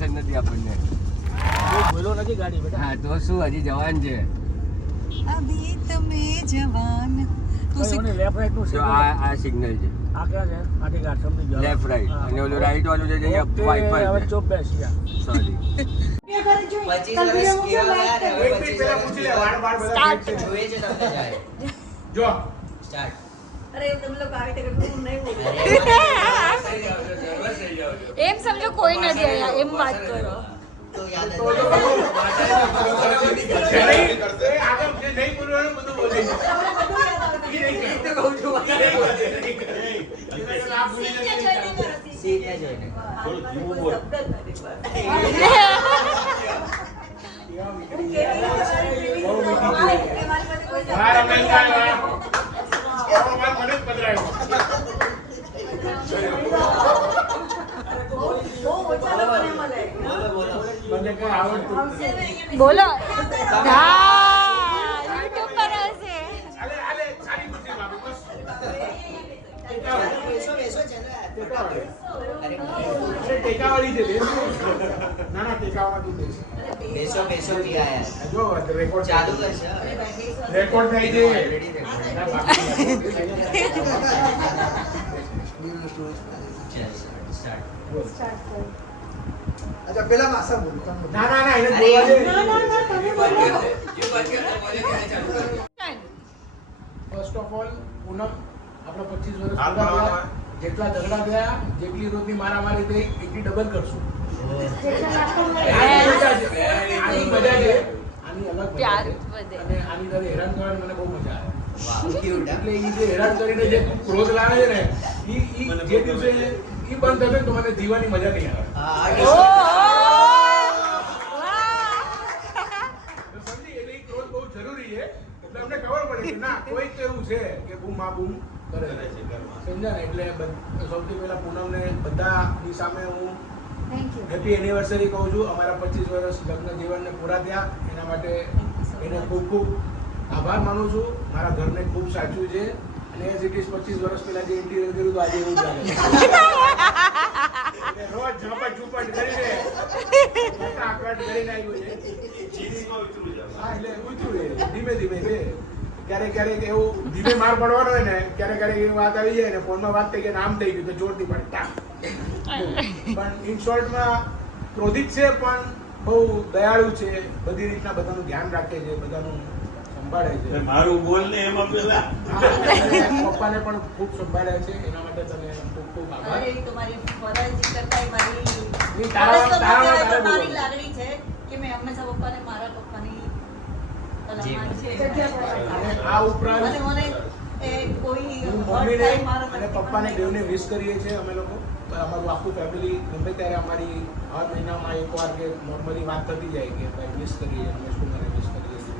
Tension નથી આપણને. બોલો નથી ગાડી બેટા. હા તો શું, હજી જવાન છે. અભી તમે જવાન. લેફ્ટ રાઈટ નું જો આ સિગ્નલ છે, આ ક્યાં છે? આટી ગાડી સમજી ગયો. લેફ્ટ રાઈટ, અને ઓલું રાઈટ વાળું છે જે વાઇપર હવે છે. ચોપ બેસી જા. સોરી. 25 વર્ષ કેવા ગયા ને હવે 25 વર્ષ જોઈએ છે તમને જાય. જો સ્ટાર્ટ. અરે તમે લોકો આવી રીતે કરતું નહીં બોલો. એમ સમજો કોઈ નથી આયા એમ વાત કરો. તો યાદ જ આગળ જે નહીં બોલવાનું બધું બોલે છે. સીધે જોઈને. બોલો હા યુટ્યુબ પર હશે. બેસો બેસો ચલો યાર. ટેકાવાળી છે ના ના ટેકાવાળી છે. બેસો બેસો પ્રિયા યાર. જો રેકોર્ડ ચાલુ કરશે. રેકોર્ડ થાય છે. Already start. अच्छा पहला मासा बोलो ના ના ના એને બોલવા દે. ફર્સ્ટ ઓફ ઓલ પૂનમ આપણો 25 વર્ષ પૂરા થયા. જેટલા ઝઘડા થયા, જેટલી રોજની મારામારી થઈ, એટલી ડબલ કરશું. આની મજા છે, આની અલગ મજા પ્યાર છે. વધે. અને આની અંદર હેરાન કરવાની મને બહુ મજા આવે. વાહ ક્યુટ. એટલે ઈ જે હેરાન કરીને જે ક્રોધ લાવે છે ને, ઈ જે દિવસે ઈ બંધ થશે ને તો મને જીવવાની મજા નહીં આવે. ઓહો સમજી? એટલે ઈ ક્રોધ બહુ જરૂરી છે. એટલે અમને ખબર પડે કે ના કોઈક તો એવું છે કે બૂમ આ બૂમ કરે છે. સમજ્યા ને? એટલે સૌથી પહેલા પૂનમને બધાની સામે હું હેપી એનિવર્સરી કહું છું. અમારા 25 વર્ષ લગ્ન જીવનને પૂરા થયા એના માટે એને ખૂબ ખૂબ આભાર માનું છું. મારા ઘરને ખૂબ સાચું છે. અને એઝ ઇટ ઇઝ 25 વર્ષ પહેલા જે ઇન્ટિરિયર કર્યું તો આજે એવું જ લાગે છે. એટલે રોજ ઝપટ ઝુપટ કરીને કટાકટ કરીને આવ્યું છે. હા એટલે ઉતરું છે ધીમે ધીમે છે. ક્યારેક ક્યારેક એવું ધીમે માર પડવાનો હોય ને, ક્યારેક ક્યારેક એવી વાત આવી જાય ને, ફોનમાં વાત થઈ ગઈ ને આમ થઈ ગયું તો જોરથી પડે ટાક. પણ ઇન શોર્ટમાં ક્રોધિત છે પણ બહુ દયાળુ છે. બધી રીતના બધાનું ધ્યાન રાખે છે, બધાનું સંભાળે છે. મારું બોલ ને એમાં પેલા પપ્પાને પણ ખૂબ સંભાળ્યા છે. એના માટે તને ખૂબ ખૂબ આભાર. અરે તમારી ફરજ કરતા મારી નહીં, તારા- ફરજ તો તારા- કહેવાય, તારા પણ મારી બોલો. લાગણી છે કે મેં હંમેશા પપ્પાને મારા પપ્પાની ભલામણ છે. અને આ ઉપરાંત અને મને એ કોઈ હું hurt મમ્મીને થાય મારા અને તરફથી પપ્પાને પણ બેવને વિશ કરીએ છીએ અમે લોકો. અમારું આખું ફેમિલી ગમે ત્યારે અમારી હર મહિનામાં એકવાર કે નોર્મલી વાત થતી જાય કે ભાઈ વિશ કરીએ, અમે સ્કૂલને વિશ કરીએ છીએ,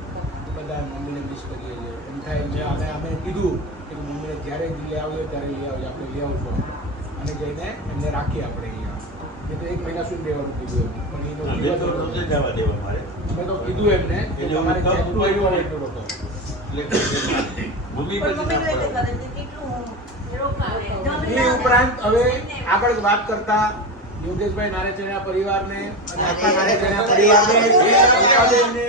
બધા મમ્મીને વિશ કરીએ છીએ. એમ થાય છે અને અમે કીધું કે મમ્મીને જ્યારે લઈ આવીએ ત્યારે લઈ આવજો, આપણે લઈ આવશું અને જઈને એમને રાખીએ આપણે અહીંયા. એ તો 1 મહિના સુધી રહેવાનું કીધું એમ. પણ એનો તો નથી જવા દેવા મારે. મેં તો કીધું એમને કે તમારે જેટલું આવ્યું હોય એટલું લોકો. ભૂમિ પણ પછી મમ્મીનું ના એ પડે. કરે છે, કેટલું એ ઉપરાંત હવે આગળ વાત કરતા યોગેશભાઈ નારેચરિયા પરિવારને અને આખા નારેચરિયા પરિવારને અંકાબેનને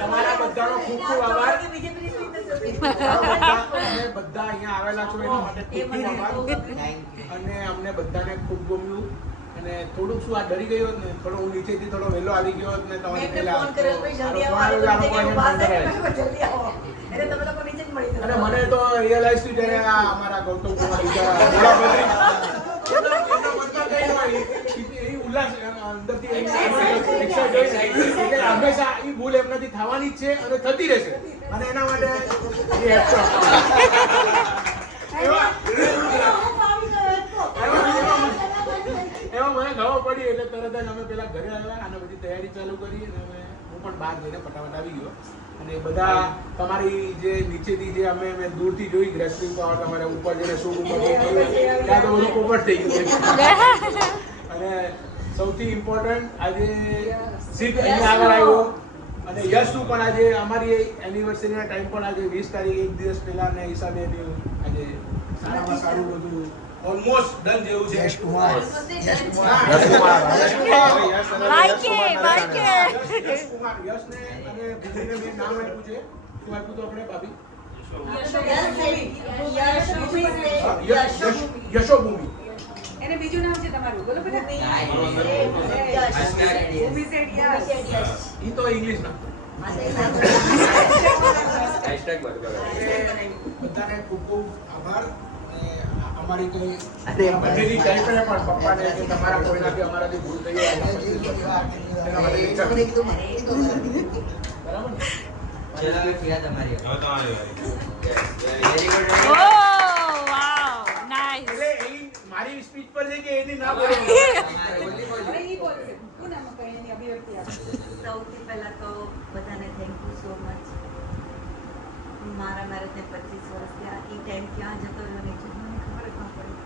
તમારા બધાનો ખૂબ ખૂબ આભાર. બીજેપીની સ્પીચ નથી. તમે બધા અહીંયા આવેલા છો એના માટે ખૂબ ખૂબ આભાર. Thank you. અને અમને બધાને ખૂબ ગમ્યું. અને થોડુંક શું આ ડરી ગયો હોત ને, થોડો હું નીચેથી થોડો વહેલો આવી ગયો હોત ને મેં તમારી એમને પહેલા ફોન કર્યો ભાઈ જલ્દી આવો. મારો આ લોકો ફોન નીચે આવ્યો, કે ફોન જલ્દી આવો. એટલે તમે લોકો નીચે જ મળી જશો. અને મને તો રિયલાઇઝ થયું જ્યારે આ અમારા ગૌતમ કુમાર બિચારા ભોળાભાઈ, એનો મતલબ એ હોય, એ ઉલ્લાસ અંદરથી excited હોય ને, એટલે હંમેશા એ ભૂલ એમનાથી થવાની જ છે અને થતી રહેશે. અને એના માટે એ hats off. એમાં મને ખબર પડી એટલે તરત જ અમે પેલા ઘરે આવ્યા અને બધી તૈયારી ચાલુ કરી અને હું પણ બહાર જઈને ફટાફટ આવી ગયો. અને બધા તમારી જે નીચેથી જે અમે દૂરથી જોઈ ગ્રેસલિંગ પાવર તમારે ઉપર જઈને શૂટ ઉપર ત્યાં તો બધું પોપટ થઈ ગયું. અને સૌથી ઇમ્પોર્ટન્ટ આજે સિદ્ધ અહીંયા આગળ આવ્યો અને યશનું પણ આજે અમારી એનિવર્સરીના ટાઈમ પણ આજે 20 તારીખ એક દિવસ પહેલા ને હિસાબે આજે સારામાં સારું બધું ઓલમોસ્ટ ડન જેવું છે. યશ કુમાર હા, યશ કુમાર યશ અને બાઈકે, બાઈકે. યશ કુમાર, યશને અને ભૂમિને મેં નામ આપ્યું છે. શું આપ્યું હતું આપણે, ભાભી? યશોભૂમિ. એને બીજું નામ છે તમારું, બોલો બેટા. ઈ તો ઇંગ્લિશ નામ. હેશટેગ બરોબર. બધાને ખૂબ ખૂબ આભાર. અને અમારી કોઈ અરે બંનેની કંઈ પણ પપ્પાને કે તમારા કોઈનાથી અમારાથી ભૂલ થઈ હોય એના માટે મને કીધું મને કીધું બરાબર ને? ચલો હવે પ્રિયા તમારી હવે તમારી વારી. વેરી ગુડ ઓ વાવ નાઈસ એટલે એ મારી સ્પીચ પર છે કે એની ના બોલવાનું. હવે ઈ બોલશે. શું નામ કહે એની અભિવ્યક્તિ આપો. સૌથી પહેલા તો બધાને થેન્ક યુ સો મચ. મારા મેરેજને 25 વર્ષ થયા. એ ટાઈમ ક્યાં જતો રહ્યો નહીં મને ખબર જ ન પડી.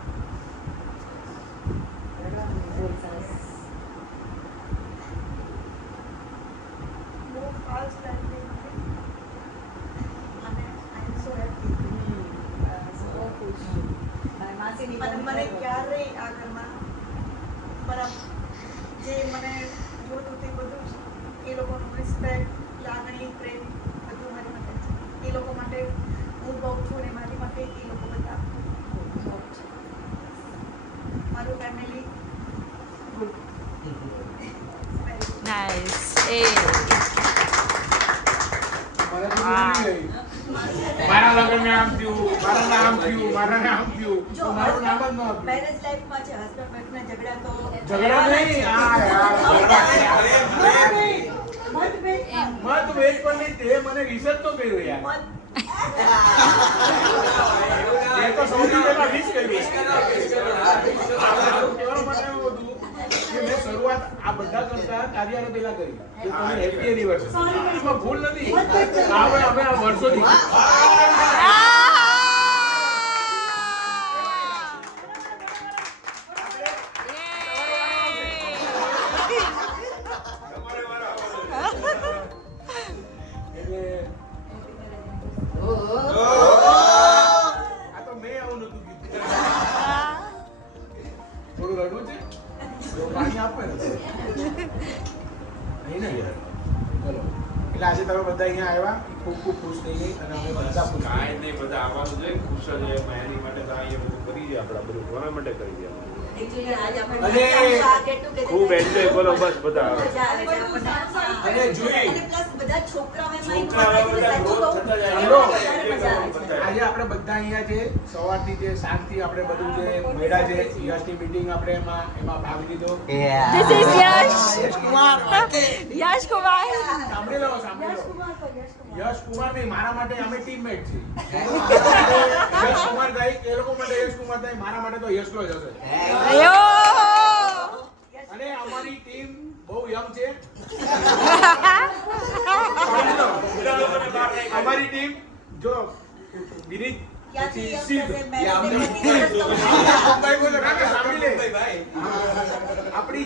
બહુ ફાસ્ટ અને આઈ એમ સો હેપી. બહુ ખુશ. અને માસીની અને મને ક્યારેય આ ઘરમાં મારા જે મને જોતું તે બધું જ એ લોકોનું રિસ્પેક્ટ, લાગણી, પ્રેમ બધું મારી માટે છે. એ લોકો માટે હું બહુ છું અને મારી માટે એ લોકો બધા બહુ છે. મારું ફેમિલી ગુડ. નાઈસ એ મને તો ભૂલી ગઈ. મારા લગ્નને આમ થયું, મારા નામ થયું, મારા નામ થયું. તો મારું નામ જ ન આપ્યું. મેરેજ લાઈફમાં છે હસબન્ડ વાઈફના ઝઘડા તો ઝઘડા નહીં, આ યાર, ઝઘડા નહીં. મતભેદ મતભેદ પણ નહીં, તે મને રિસર્ચ તો કર્યું યાર. મત એ તો સૌથી પહેલા વિશ કર્યું. કહેવાનું મને એવું હતું કે મેં શરૂઆત આ બધા કરતા કાર્યાને પહેલા કરી. કે તમે હેપી એનિવર્સરી. એમાં ભૂલ નથી. આપણે અમે આ વર્ષોથી એટલે આ તો મેં આવું નતું કીધું. થોડું રડવું છે? તો પાણી આપો ને. નહીં ને? ચલો. એટલે આજે તમે બધા અહીંયા આવ્યા, ખૂબ ખૂબ ખુશ થઈ ગઈ અને અમે બધા ખુશ થઈ કાંઈ નહીં, બધા આવવાનું છે, ખુશ જ હોય. એની માટે તો અહીંયા બધું કરી દે, આપણે બધું કોના માટે કરી દે. એકચ્યુઅલી આજે આપણે અને get together ખૂબ એન્જોય કરો બસ બધા આવે. મજા આવે છે આપણને. અને જોઈ. અને પ્લસ બધા છોકરાઓ એમાં છોકરાઓ બધા involve ગ્રોથ થાય છે. હેલો. વધારે મજા આવે છે. આજે આપણે બધા અહીંયા છે સવારથી જે શાંતિ આપણે બધું જે મેળા છે યશની મીટિંગ આપણે એમાં ભાગ લીધો. This is Yash. Yash Kumar Yash Kumar. સાંભળી લો, સાંભળી લો. યશકુમાર તો યશકુમાર. યશ કુમાર નહીં, મારા માટે અમે ટીમમેટ છીએ. યશ કુમાર થાય એ લોકો માટે યશ કુમાર થાય, મારા માટે તો યશલો જ હશે. Yo. અને અમારી ટીમ બહુ યંગ છે. અમારી ટીમ જો વિનીત ક્યાંથી પછી young સિદ્ધ. થશે, marriage ને બધી વસ્તુ. મુંબઈ બોલો, કાકા સાંભળી લે. આપણી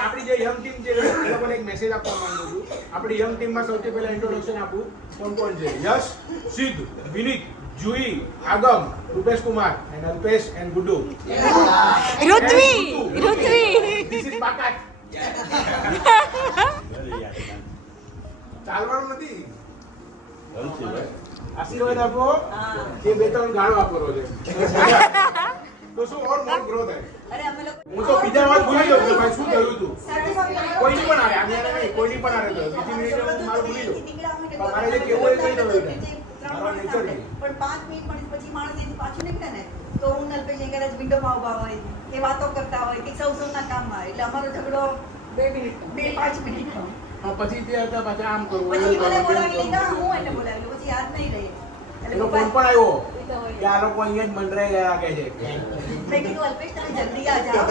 આપણી જે યંગ ટીમ છે એ લોકોને એક મેસેજ આપવા માંગુ છું. આપણી યંગ ટીમમાં સૌથી પહેલા ઇન્ટ્રોડક્શન આપું. કોણ કોણ છે? યશ, સિદ્ધ, વિનીત, જુઈ, આગમ, Rupesh Kumar and Alpesh and Guddu. Rutvi. And Rutvi. This is બાકાત. ચાલવાનું નથી. આશીર્વાદ આપો કે બે ત્રણ ગાળો આપો રોજે. તો શું ઓર મોર ગ્રો થાય. અરે અમે લોકો હું તો બીજા વાત ભૂલી જાઉં કે ભાઈ શું થયું હતું. સાથે સાથે કોઈની પણ આવે આને નહીં, કોઈની પણ આવે તો બીજી મિનિટે હું મારું ભૂલી જાઉં. પણ મારે જે કેવું હોય એ કહી દઉં એટલે. મારો nature છે. પણ 5 મિનિટ પછી માણસ એની પાછું નીકળે ને તો હું નલપેશ અહીં કદાચ વિન્ડોમાં ઊભા હોય કે વાતો કરતા હોય કે સૌના કામમાં એટલે અમારો ઝઘડો 2-5 મિનિટનો. હા, પછી તે હતા પાછા આમ કરવું, પછી એમ મને કરવું, બોલાવી તેમ લીધા, કરવું. હું એને બોલાવી લઉં, પછી યાદ નહીં રહે. એનો ફોન પણ આવ્યો કે આ લોકો અહીંયા જ મંડરાઈ ગયા લાગે છે. મેં કીધું અલ્પેશ તમે જલ્દી આ જાઓ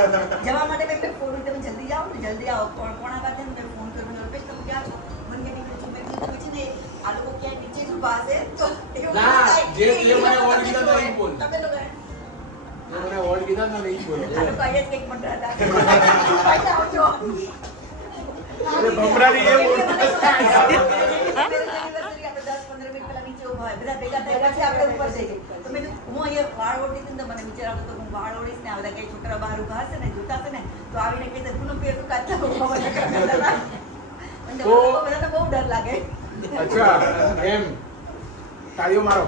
જવા માટે મેં ફોન તમે જલ્દી જાઓ ને જલ્દી આવો કોણા કાઢે ને મેં ફોન કર્યો અલ્પેશ તમે ક્યાં છો મને કે નીકળે છું મેં કીધું પછી ને આ લોકો ક્યાં નીચે જ ઊભા હશે તો એવું ના, થાય. જે મને ઓર્ડર કીધા હતા એ બોલ. તમે લોકો જે મને ઓર્ડર કીધા હતા ને એ બોલો. આ લોકો અહીંયા જ કંઈક મંડરા હતા પાછા આવજો એટલે ભમરાની એવું આપણે 10-15 મિનિટ પહેલા નીચે ઊભા હોય બધા ભેગા થાય પછી આપણે ઉપર જઈએ તો મેં કીધું, હું અહીંયા વાળ ઓળતી હતી ને તો મને વિચાર આવતો હતો, હું વાળ ઓળીશ ને આ બધા કઈ છોકરા બહાર ઊભા હશે ને જોતા હશે ને તો આવીને કહેશે તું પેલું કાચા ઊભા હોય બધાને બહુ ડર લાગે. અચ્છા એમ તાળીઓ મારો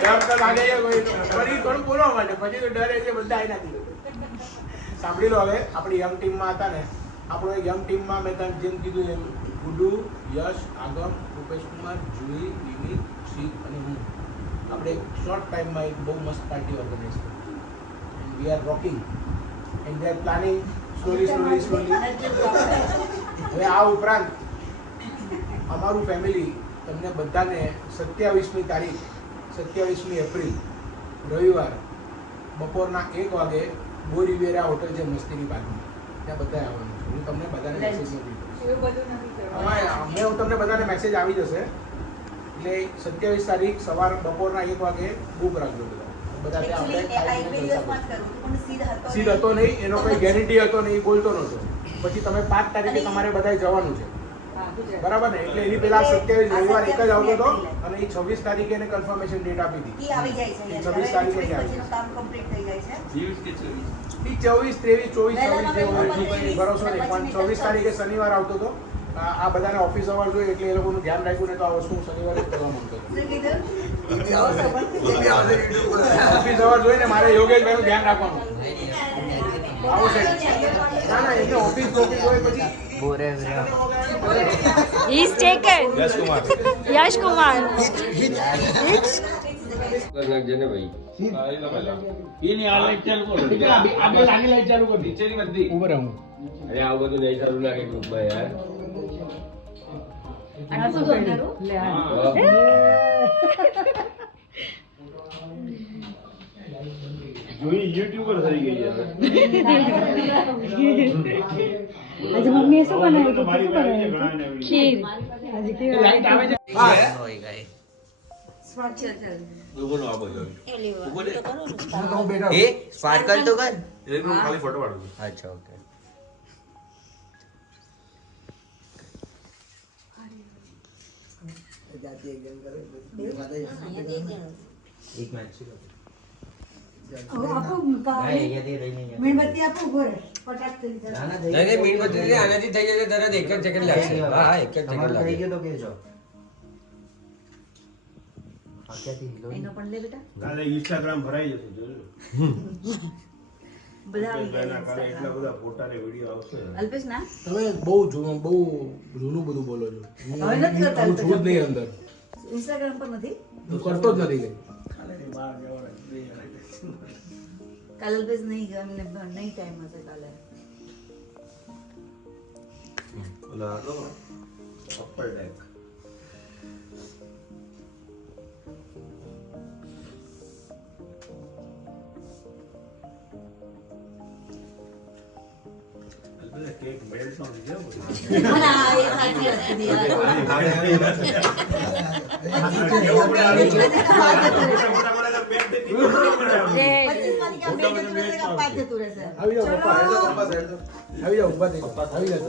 ડર તો લાગે છે કોઈ ફરી થોડું બોલવા માટે પછી તો ડરે છે બધા આવી નથી. સાંભળી લો હવે આપણી યંગ ટીમમાં હતા ને આપણો યંગ ટીમમાં મેં તને જેમ કીધું એમ ગુડુ, યશ, આગમ, રૂપેશ કુમાર, જુહી, વિનીત, શીખ અને હું આપણે શોર્ટ ટાઈમમાં એક બહુ મસ્ત પાર્ટી ઓર્ગેનાઇઝ કરી and we are rocking and we are planning slowly. હવે આ ઉપરાંત અમારું ફેમિલી તમને બધાને 27મી તારીખ 27મી એપ્રિલ રવિવાર બપોરના 1 વાગે ગો રિવેરા હોટલ છે મસ્તીની બાજુમાં ત્યાં બધા આવવાનું છે. હું તમને બધાને મેસેજ મોકલી એવું બધું નથી કરવાનું. હું તમને બધાને મેસેજ આવી જશે એટલે 27 તારીખ સવાર બપોરના 1 વાગે બુક રાખજો બધા ત્યાં Actually, આ એક બે આપણે દિવસમાં જ કરું પણ સીધ હતો નહીં એનો કોઈ ગેરંટી હતો નહીં બોલતો નહોતો. પછી તમે 5 તારીખે તમારે બધાએ જવાનું છે હા, ગુજરાત. બરાબર ને એટલે એની પેલા 27 રવિવાર એક જ આવતો હતો અને એ 26 તારીખે એને કન્ફર્મેશન ડેટ આપી ઈ હતી. આવી જાય છે 26 તારીખે જ આવી પછીનું કામ કમ્પ્લીટ થઈ જાય છે. 24, 23, 24, 26 કોઈ ભરોસો નહીં પણ 24 તારીખે શનિવાર આવતો હતો. આ બધાને ઓફિસ અવર જોઈએ એટલે એ લોકોનું ધ્યાન રાખ્યું ને તો આ વસ્તુ હું શનિવારે જ કરવા માંગતો હતો. શું કીધું? ઓફિસ અવર જોઈને મારે યોગેશભાઈનું ધ્યાન રાખવાનું. આવો છે ના એમને ઓફિસ હોય પછી He's taken. યશ કુમાર Yash Kumar. નાખજે ને ભાઈ. આપણે લાગી લાઈટ ચાલુ કરી નીચેની બધી ઉભો રહે હું અરે આવું બધું નહીં સારું લાગે ગ્રુપમાં યાર. આટલું શું કરું? જોઈ યુટ્યુબર થઈ ગઈ હવે. આજે મમ્મીએ શું બનાવ્યું હતું? મારી શું પાસે બનાવ્યું ઘણા હતું? ને ખીર. આજે કેવું લાઈટ આવે છે લોકોનો આ બધો હું બેઠા એ સ્પાર્કલ તો કર એક રૂમ ખાલી ફોટો પાડું છું. અચ્છા ઓકે એક મેચ છે મીણબત્તી આપો ઘરે પટાક થઈ જાય. નહીં મીણબત્તી થી આનાથી થઈ જશે તરત 1 જ સેકન્ડ લાગશે. હા 1 જ સેકન્ડ લાગશે. એનો પણ લે બેટા. કાલે ઇન્સ્ટાગ્રામ ભરાઈ જશે જોજો. બધા આવી કાલે ગયા. એટલા બધા ફોટા ને વિડિયો આવશે. અલ્પેશ ના તમે બહુ જૂનું બધું બોલો છો હવે નથી કરતા હું છું જ નહીં અંદર ઇન્સ્ટાગ્રામ પર નથી. હું કરતો જ નથી કઈ. કાલે અલ્પેશ નહીં અમને નહીં ટાઈમ હશે કાલે. ઓલા તો અપર ડેક કેક મેળ નો દીજો ના એ સાચી વાત કીધી યાર. પચીસમાંથી કામ બે જતું રહેશે કામ પાંચ જતું રહેશે. આવી જાઓ પપ્પા આવી જાઓ ઊભા થઈ જાઓ. આવી જાઓ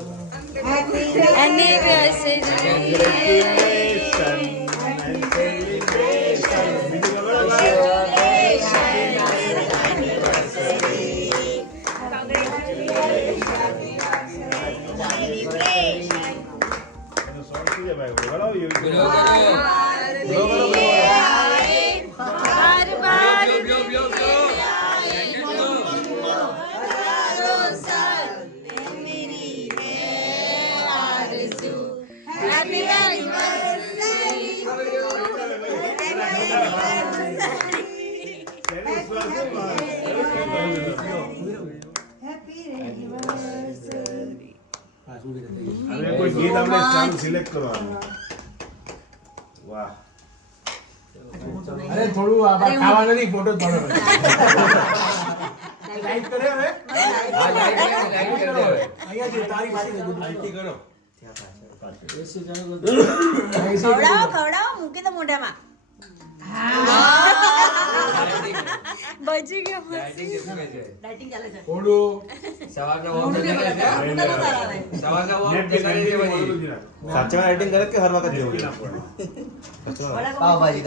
હવે કોઈ ગીત આપણે સારું સિલેક્ટ કરવાનું. વાહ અરે થોડું આ ખાવા નથી ફોટો જ પાડો લાઈટ કરે હવે હા લાઈટ કરી દે હવે. અહીંયા જે તારી પાસે લાઈટ કરો ખવડાવો મૂકી દો મોઢામાં. બચી ગયા ડાયટિંગ શું કહે છે? ડાયટિંગ ચાલે છે થોડું સવારના walk દેખાડે છે? સવારના walk દેખાડી દે બધી. સાચેમાં એડિટિંગ કરે કે હર વખત જેવું પાવભાજી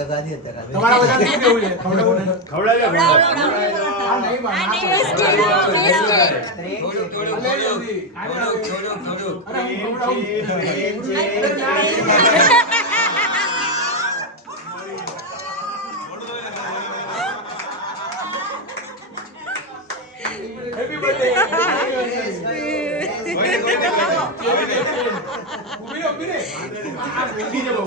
તમારા બધા શું કેવું છે ખવડાવવું ને? ખવડાવ્યા આ નહીં બા, ના ટેસ્ટી ટેસ્ટી થોડુંક, થોડુંક, થોડુંક, થોડુંક. અરે હું ખવડાવું. Happy birthday. ઊભી રહે, ઊભી રહે. આ ઊંઘી છે બહુ.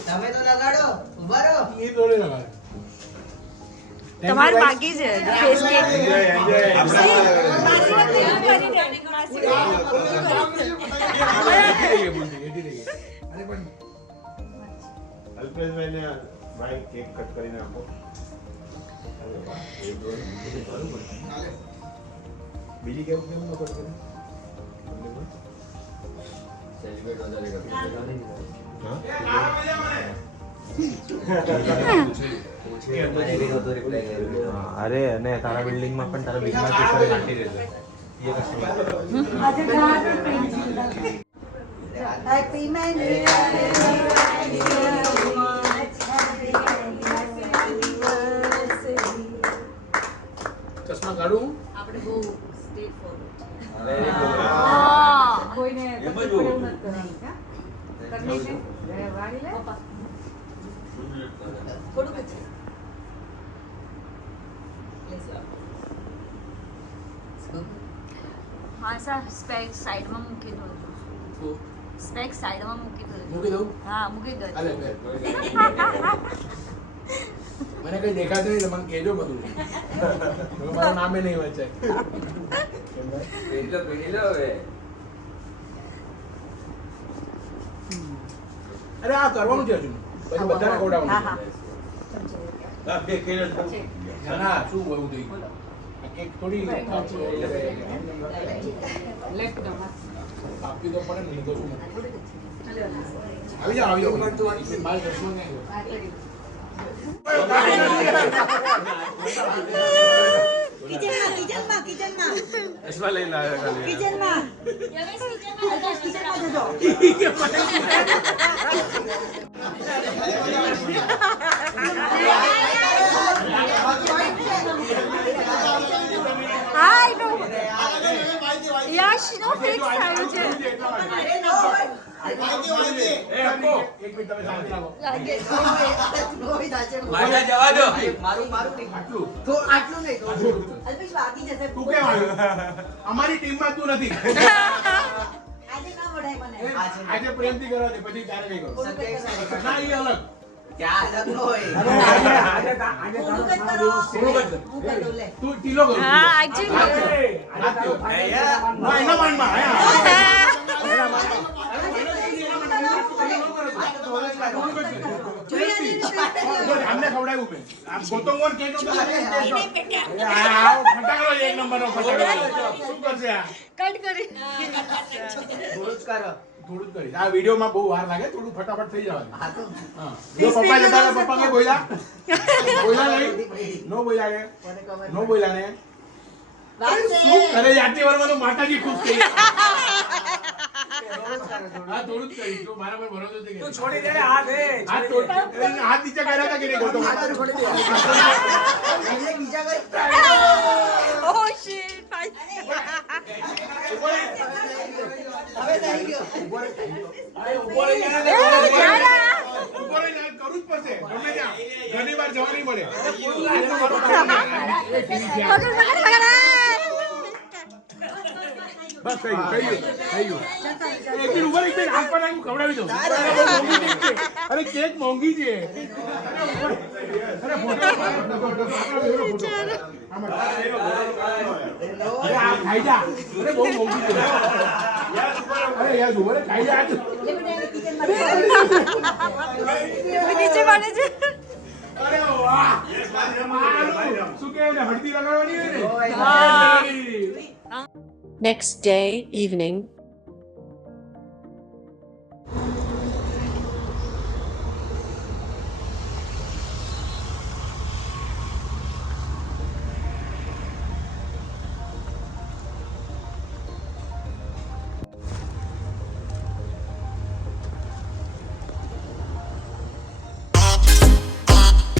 તમે તો લગાડો ઉભા રહો એ થોડી લગાડે. તમારે બાકી છે ફેસ કેક અરે પણ અલ્પેશભાઈને ભાઈ કેક કટ કરીને આપો. બીજી કેવું કેમ ન કટ કરી? Celebrate વધારે કરજો. હા? અરે અને તારા બિલ્ડિંગમાં પણ તારા બિલ્ડિંગમાં પેપર નાખી દેજો એ કશું આજે ઘણા હેપી ચશ્મા કાઢું આપણે બહુ સ્ટેટ ફોરવર્ડ Very good. કોઈને એમ જ હોવું. થોડુંક જ છે હા સર સ્પેક સાઈડમાં મૂકી દો સ્પેક સાઈડમાં મૂકી દો મૂકી દઉં હા મૂકી દો હાલે બે. મને કઈ દેખાતું નહીં તો મને કહેજો બધું હવે મારું નામે નહીં વચ્ચે પીડી લો હવે. અરે આ કરવાનું છે હજુ પછી બધાને ખવડાવવાનું હા, છે. હા. ના ના શું એવું થઈ ગયું આ કેક થોડી આપી તો પડે ને નહીં તો શું આવી જાઓ આવી જાઓ મારે ચશ્મા નહીં કિચનમાં ચશ્મા લઈને આવ્યા ખાલી. કિચનમાં હા નો યશ નો ફિક્સ થયું છે એ આપો એક મિનિટ તમે શાંતિ રાખો માથા જવા દો. આટલું આટલું નહીં અલ્પેશ વાગી જશે તું કેમ આવ્યો અમારી ટીમમાં તું નથી આજે ના વઢાય મને આજે પ્રેમથી કરવા દે પછી ત્યારે કઈ કરો ના એ અલગ થોડુંક જ કરો થોડુંક જ. હું કરી દઉં લે તું ટીલો કર હા, actually. ના એના માનમાં આમને ખવડાવ્યું મેં આ ગોતો મોર કેજો તો ફટાકડો એક નંબરનો ફટાકડો શું કરશે આ કટ કરી થોડું જ કરીશ આ વિડીયોમાં બહુ વાર લાગે થોડું ફટાફટ થઈ જવાનું હા જો પપ્પા જતા હતા, પપ્પા કઈ બોલ્યા નહીં નો બોલ્યા કે નો બોલ્યા ને શું કરે આટલી વારમાં તો માતાજી ખુશ થઈ ગયા. હા થોડું જ કરીશ જો મારા પર ભરોસો છે કે તું છોડી દે ને હાથ એ. હાથ નીચે કર્યા હતા કે નહીં ગોતો ઓહ શિટ ઉપર રહીને કરવું જ પડશે ગમે ત્યાં ઘણી વાર જવા નહીં મળે બસ થઈ ગયું એક મિનિટ ઉભા રહી, એક મિનિટ હાથ પર નાખું, ખવડાવી દઉં. અરે કેક મોંઘી છે અરે ફોટો અરે આ ખાઈ જા અરે બહુ મોંઘી છે અરે યાર જુઓ ને ખાઈ જા નીચે પડે છે અરે વાહ શું કહેવાય ને હળદી લગાડવાની હોય ને હા. હળદી. Next day, evening,